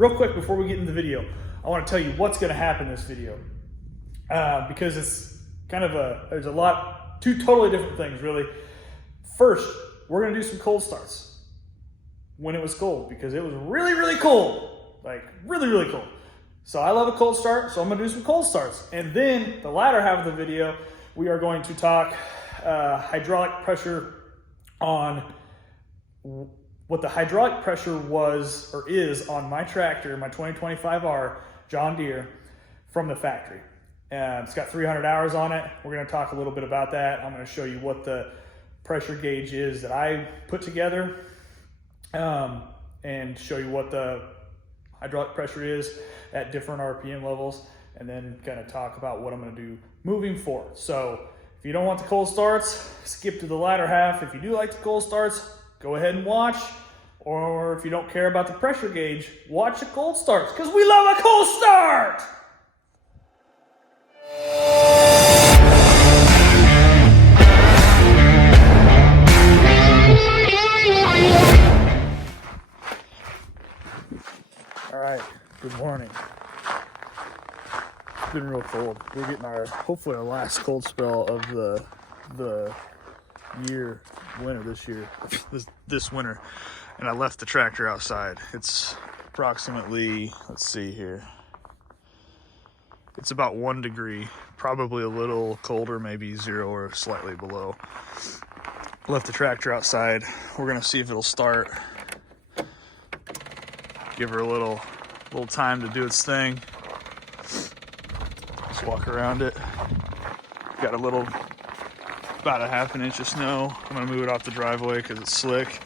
Real quick before we get into the video, I want to tell you what's going to happen in this video because it's kind of there's a lot, two totally different things really. First, we're going to do some cold starts when it was cold because it was really, really cold, like really, really cold. So I love a cold start, so I'm going to do some cold starts. And then the latter half of the video, we are going to talk hydraulic pressure on what the hydraulic pressure was or is on my tractor, my 2025R John Deere from the factory. It's got 300 hours on it. We're going to talk a little bit about that. I'm going to show you what the pressure gauge is that I put together and show you what the hydraulic pressure is at different RPM levels, and then kind of talk about what I'm going to do moving forward. So if you don't want the cold starts, skip to the latter half. If you do like the cold starts, go ahead and watch. Or if you don't care about the pressure gauge, watch the cold starts because we love a cold start. All right, good morning. It's been real cold. We're getting hopefully our last cold spell of the year, winter this year, this winter. And I left the tractor outside. It's approximately, let's see here. It's about 1 degree, probably a little colder, maybe 0 or slightly below. Left the tractor outside. We're gonna see if it'll start. Give her a little time to do its thing. Just walk around it. Got about a ½ inch of snow. I'm gonna move it off the driveway because it's slick.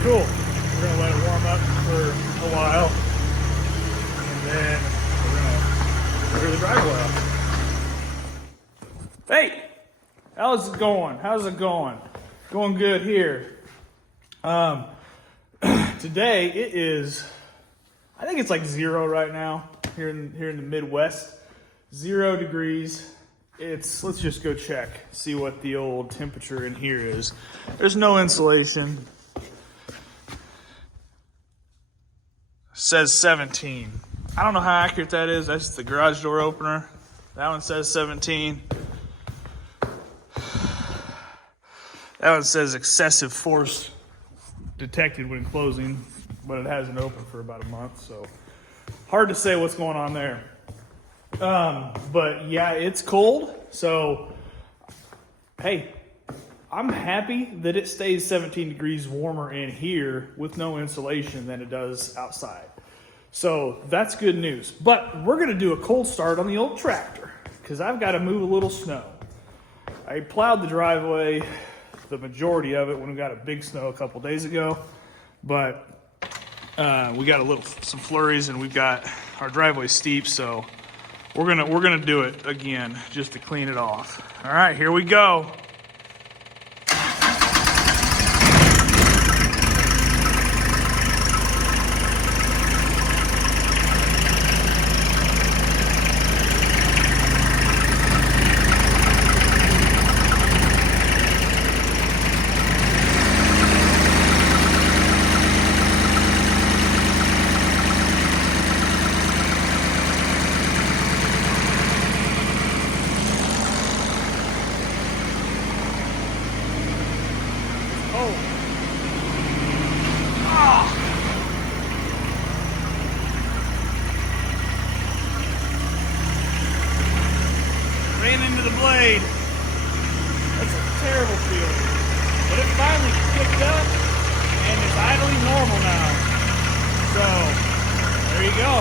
Cool. We're gonna let it warm up for a while, and then we're gonna clear the driveway off. Hey, how's it going? How's it going? Going good here. Today it is, I think it's like 0 right now here in the Midwest. 0 degrees. Let's just go check, see what the old temperature in here is. There's no insulation. Says 17. I don't know how accurate that is. That's the garage door opener. That one says 17. That one says excessive force detected when closing, but it hasn't opened for about a month, so hard to say what's going on there. But yeah, it's cold, so hey, I'm happy that it stays 17 degrees warmer in here with no insulation than it does outside. So that's good news. But we're gonna do a cold start on the old tractor because I've got to move a little snow. I plowed the driveway, the majority of it, when we got a big snow a couple days ago, but we got some flurries and we've got our driveway steep, so we're gonna do it again just to clean it off. All right, here we go. blade. That's a terrible feeling. But it finally picked up and it's idling normal now. So, there you go.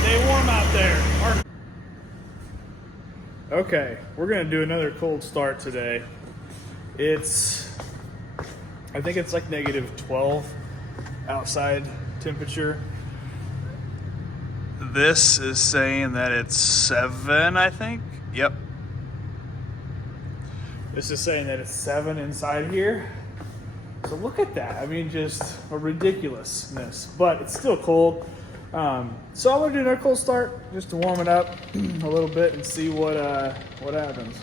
Stay warm out there. Okay, we're gonna do another cold start today. I think it's like -12 outside temperature. This is saying that it's 7, I think. Yep. This is saying that it's 7 inside here. So look at that. I mean, just a ridiculousness, but it's still cold. So I'm gonna do another cold start just to warm it up a little bit and see what happens.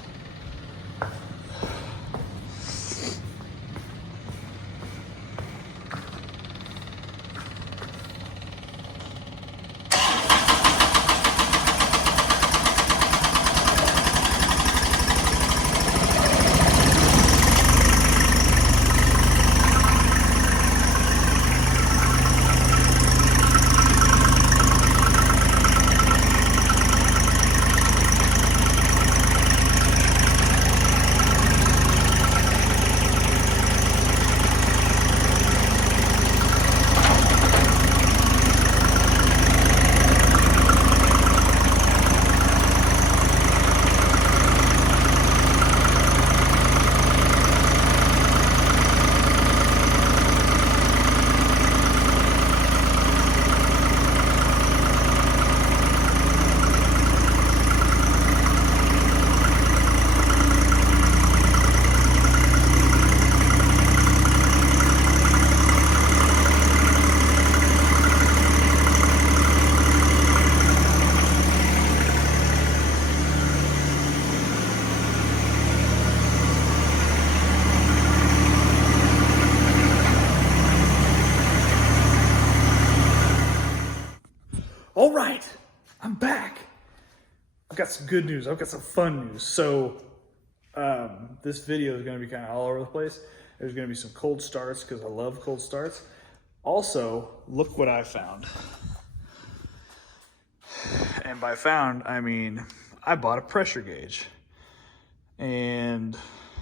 All right, I'm back. I've got some good news. I've got some fun news. So this video is going to be kind of all over the place. There's going to be some cold starts because I love cold starts. Also, look what I found. And by found, I mean I bought a pressure gauge. And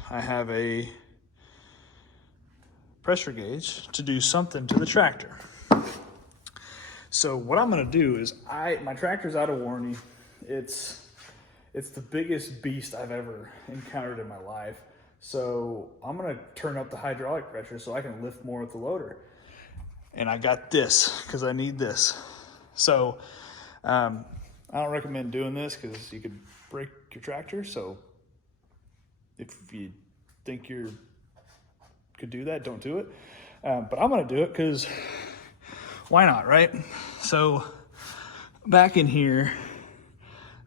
I have a pressure gauge to do something to the tractor. So what I'm gonna do is my tractor's out of warranty. It's the biggest beast I've ever encountered in my life. So I'm gonna turn up the hydraulic pressure so I can lift more with the loader. And I got this because I need this. So I don't recommend doing this because you could break your tractor. So if you think you could do that, don't do it. But I'm gonna do it because why not, right? So back in here,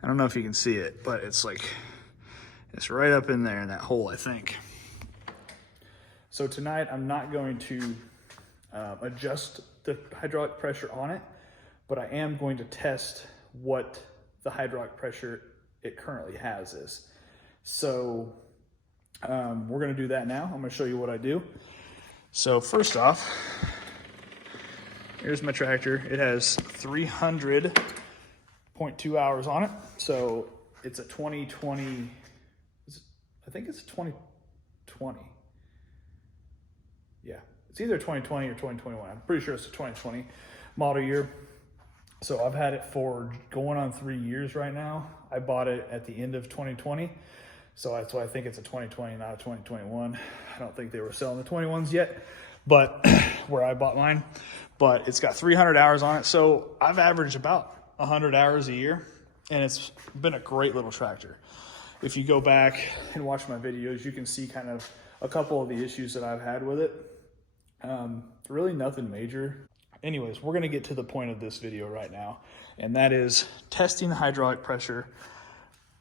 I don't know if you can see it, but it's right up in there in that hole, I think. So tonight I'm not going to adjust the hydraulic pressure on it, but I am going to test what the hydraulic pressure it currently has is. So we're gonna do that now. I'm gonna show you what I do. So first off, here's my tractor. It has 300.2 hours on it. So it's a 2020, I think it's a 2020. Yeah, it's either 2020 or 2021. I'm pretty sure it's a 2020 model year. So I've had it for going on 3 years right now. I bought it at the end of 2020. So that's why I think it's a 2020, not a 2021. I don't think they were selling the 21s yet, but where I bought mine. But it's got 300 hours on it. So I've averaged about 100 hours a year, and it's been a great little tractor. If you go back and watch my videos, you can see kind of a couple of the issues that I've had with it. Really nothing major. Anyways, we're gonna get to the point of this video right now, and that is testing the hydraulic pressure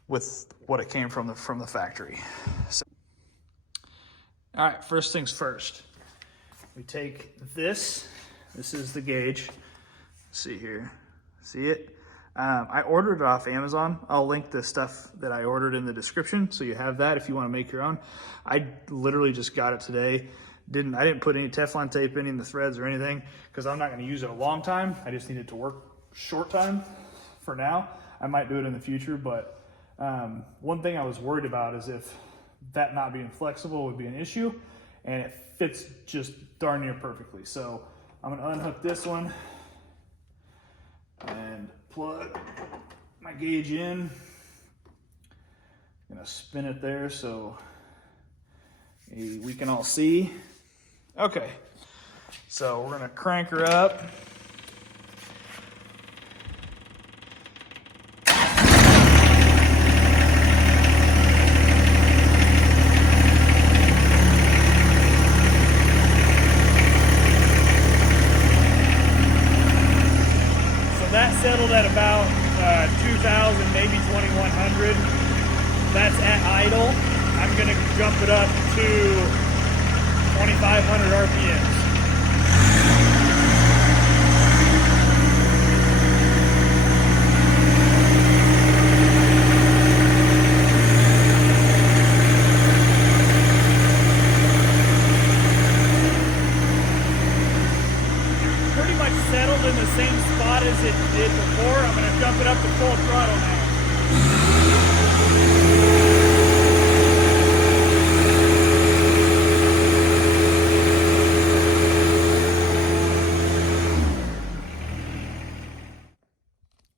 with what it came from the factory. So, all right, first things first. We take this is the gauge. See here, see it? I ordered it off Amazon. I'll link the stuff that I ordered in the description, so you have that if you want to make your own. I literally just got it today. I didn't put any Teflon tape in the threads or anything because I'm not going to use it a long time. I just need it to work short time for now. I might do it in the future, but One thing I was worried about is if that not being flexible would be an issue, and it fits just darn near perfectly. So I'm gonna unhook this one and plug my gauge in. I'm gonna spin it there so we can all see. Okay, so we're gonna crank her up. That settled at about 2,000, maybe 2,100. That's at idle. I'm gonna jump it up to 2,500 RPMs. Pretty much settled in the same spot as it did before. I'm going to jump it up to full throttle now.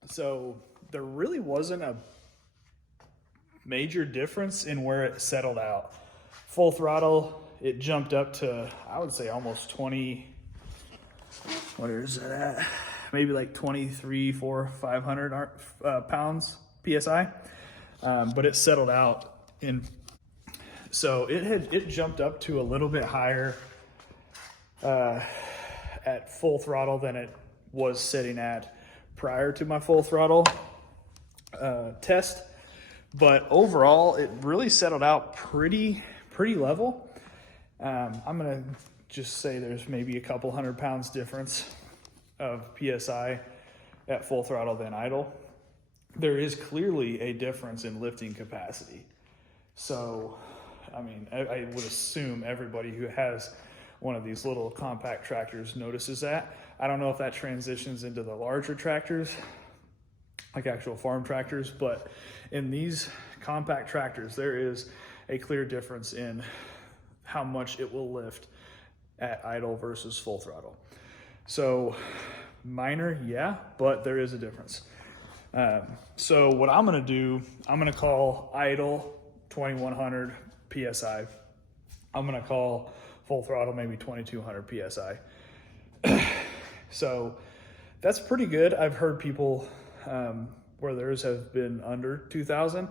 So there really wasn't a major difference in where it settled out. Full throttle, it jumped up to, I would say, almost 20. What is that at? Maybe like 23, 400, 500 pounds PSI, but it settled out in. So it jumped up to a little bit higher at full throttle than it was sitting at prior to my full throttle test. But overall, it really settled out pretty level. I'm gonna just say there's maybe a couple 100 pounds difference of PSI at full throttle than idle. There is clearly a difference in lifting capacity. So, I mean, I would assume everybody who has one of these little compact tractors notices that. I don't know if that transitions into the larger tractors, like actual farm tractors, but in these compact tractors, there is a clear difference in how much it will lift at idle versus full throttle. So minor, yeah, but there is a difference. So what I'm gonna do, I'm gonna call idle 2,100 PSI. I'm gonna call full throttle maybe 2,200 PSI. So that's pretty good. I've heard people where theirs have been under 2,000,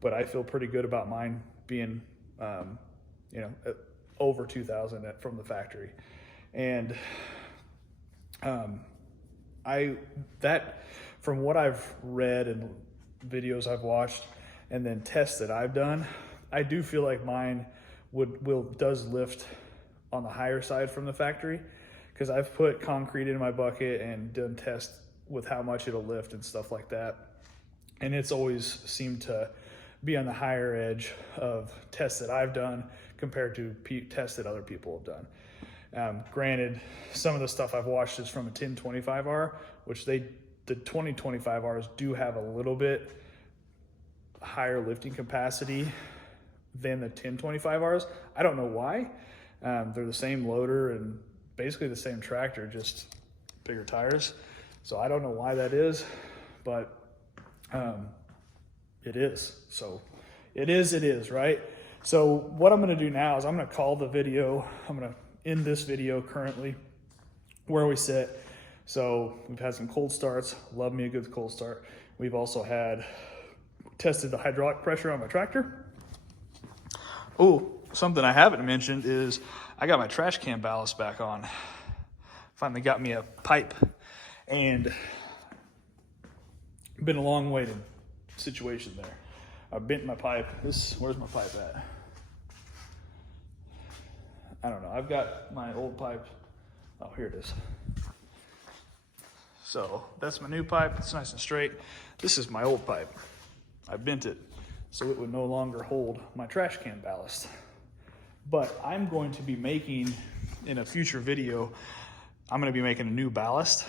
but I feel pretty good about mine being, over 2,000 from the factory. And from what I've read and videos I've watched and then tests that I've done, I do feel like mine does lift on the higher side from the factory, because I've put concrete in my bucket and done tests with how much it'll lift and stuff like that. And it's always seemed to be on the higher edge of tests that I've done compared to tests that other people have done. Granted, some of the stuff I've watched is from a 1025R, which the 2025Rs do have a little bit higher lifting capacity than the 1025Rs. I don't know why. They're the same loader and basically the same tractor, just bigger tires. So I don't know why that is, but it is. So it is, right? So what I'm gonna do now is I'm gonna call the video, I'm gonna end this video currently where we sit. So we've had some cold starts, love me a good cold start. We've also tested the hydraulic pressure on my tractor. Oh, something I haven't mentioned is I got my trash can ballast back on. Finally got me a pipe, and been a long waiting situation there. I bent my pipe. Where's my pipe at? I don't know. I've got my old pipe. Oh, here it is. So that's my new pipe. It's nice and straight. This is my old pipe. I bent it so it would no longer hold my trash can ballast. But I'm going to be making, in a future video, I'm going to be making a new ballast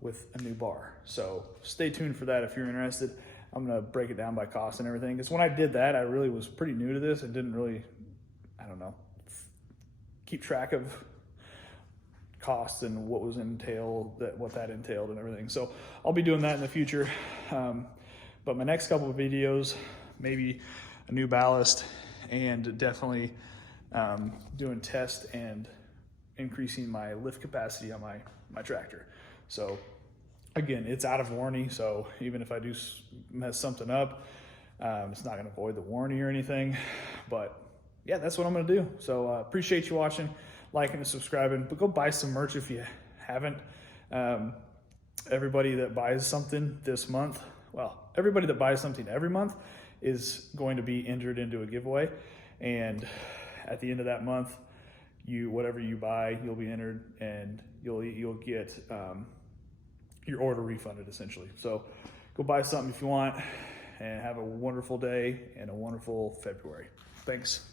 with a new bar. So stay tuned for that if you're interested. I'm gonna break it down by cost and everything. Because when I did that, I really was pretty new to this and didn't really, I don't know, keep track of costs and what was what that entailed and everything. So I'll be doing that in the future. But my next couple of videos, maybe a new ballast, and definitely doing test and increasing my lift capacity on my tractor. So again, it's out of warranty, so even if I do mess something up, it's not gonna void the warranty or anything. But yeah, that's what I'm gonna do. So appreciate you watching, liking and subscribing, but go buy some merch if you haven't. Everybody that buys something this month, well, everybody that buys something every month is going to be entered into a giveaway. And at the end of that month, whatever you buy, you'll be entered, and you'll get your order refunded essentially. So go buy something if you want, and have a wonderful day and a wonderful February. Thanks.